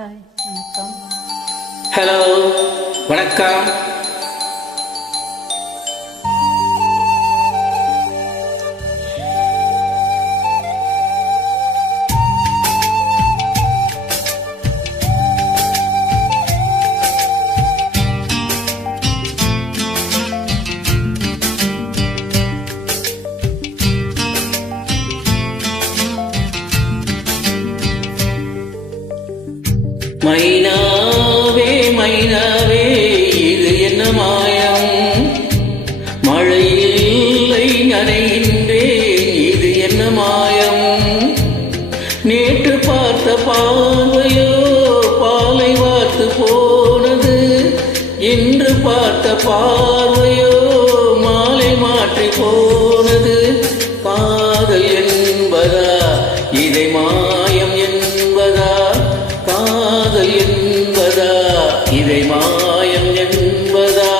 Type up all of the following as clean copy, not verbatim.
Hi, வணக்கம். Hello, வணக்கம். மைனாவே மைனாவே இது என்ன மாயம், மழையில்லை நனைகின்றேன் இது என்ன மாயம், நேற்று பார்த்த பார்வையோ பாலை வார்த்து போனது, இன்று பார்த்த பார்வையோ மாலை மாற்றி போனது, காதல் என்பதா இதை மாயம் என்பதா, காதல் என்பதா இதை மாயம் என்பதா.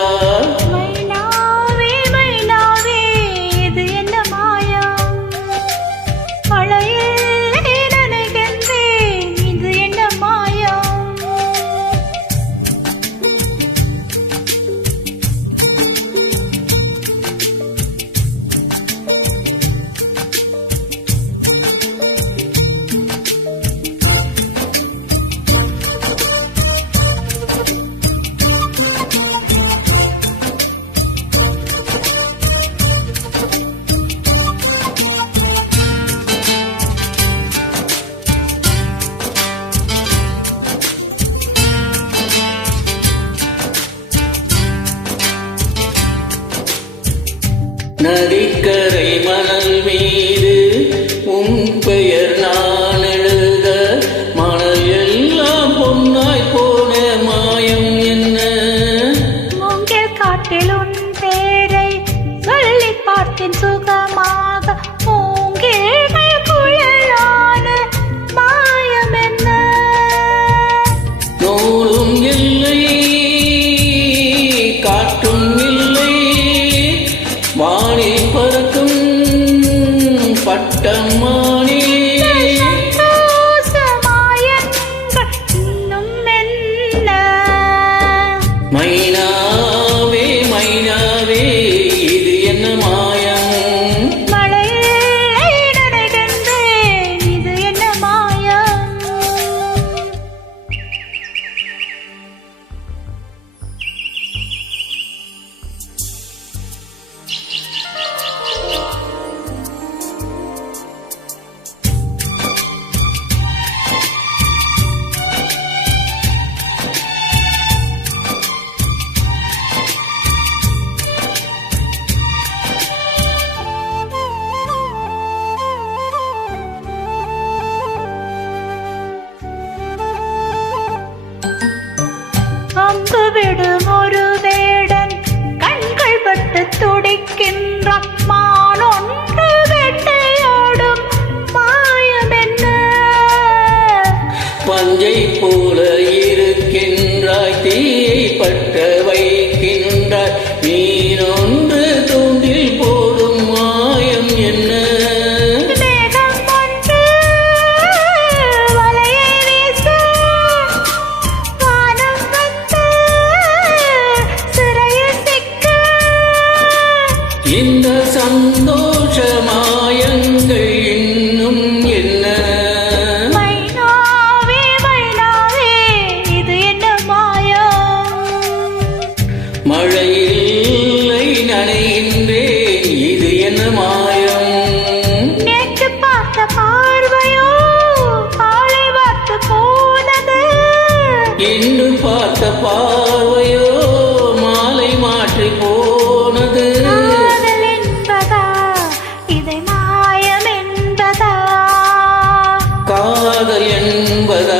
மைனாவே மைனாவே இது என்ன மாயம், மழையில் நனைகின்றேன் இது என்ன மாயம். நதிக்கரை மணல் மீது உன் பெயர் நான் எழுத, மணல் எல்லாம் பொன்னாய் போன மாயம் என்ன, மூங்கில் காட்டில் உன் பேரை சொல்லி பார்த்தேன் சுகமாக, மூங்கில்கள் குழலான மாயம் என்ன. நூலும் இல்லை காற்றும் இல்லை, வானில் பறக்கும் பட்டம் மானில், சந்தோஷ மாயங்கள் இன்னும் என்ன. மைனாவே மைனாவே இது என்ன மாயம், மழையில் நனைகின்றேன் இது என்ன மாயம். அம்பு விடும் ஒரு வேடன் கண்கள் பட்டு துடிக்கின்றான், மானொன்று வேட்டையாடும் மாயம் என்ன. பஞ்சை போல இருக்கின்றாய் தீயை பட்ட வைக்கின்றாய், மீனொன்று தூண்டில் போடும் மாயம் என்ன, மேகம் ஒன்று வலையை வீச, வானம் வந்து சிறையில் சிக்க. இந்த சந்தோஷ மாயங்கள் இன்னும் என்ன, மைனாவே மைனாவே இது என்ன மாயம், மழையில்லை நனைகின்றேன் இது என்ன மாயம், நேற்று பார்த்த பார்வையோ காலை வார்த்து போனது, இன்று பார்த்த பார்வையோ மாலை மாற்றி போனது, காதல் என்பதா இதை மாயம் என்பதா. காதல் என்பதா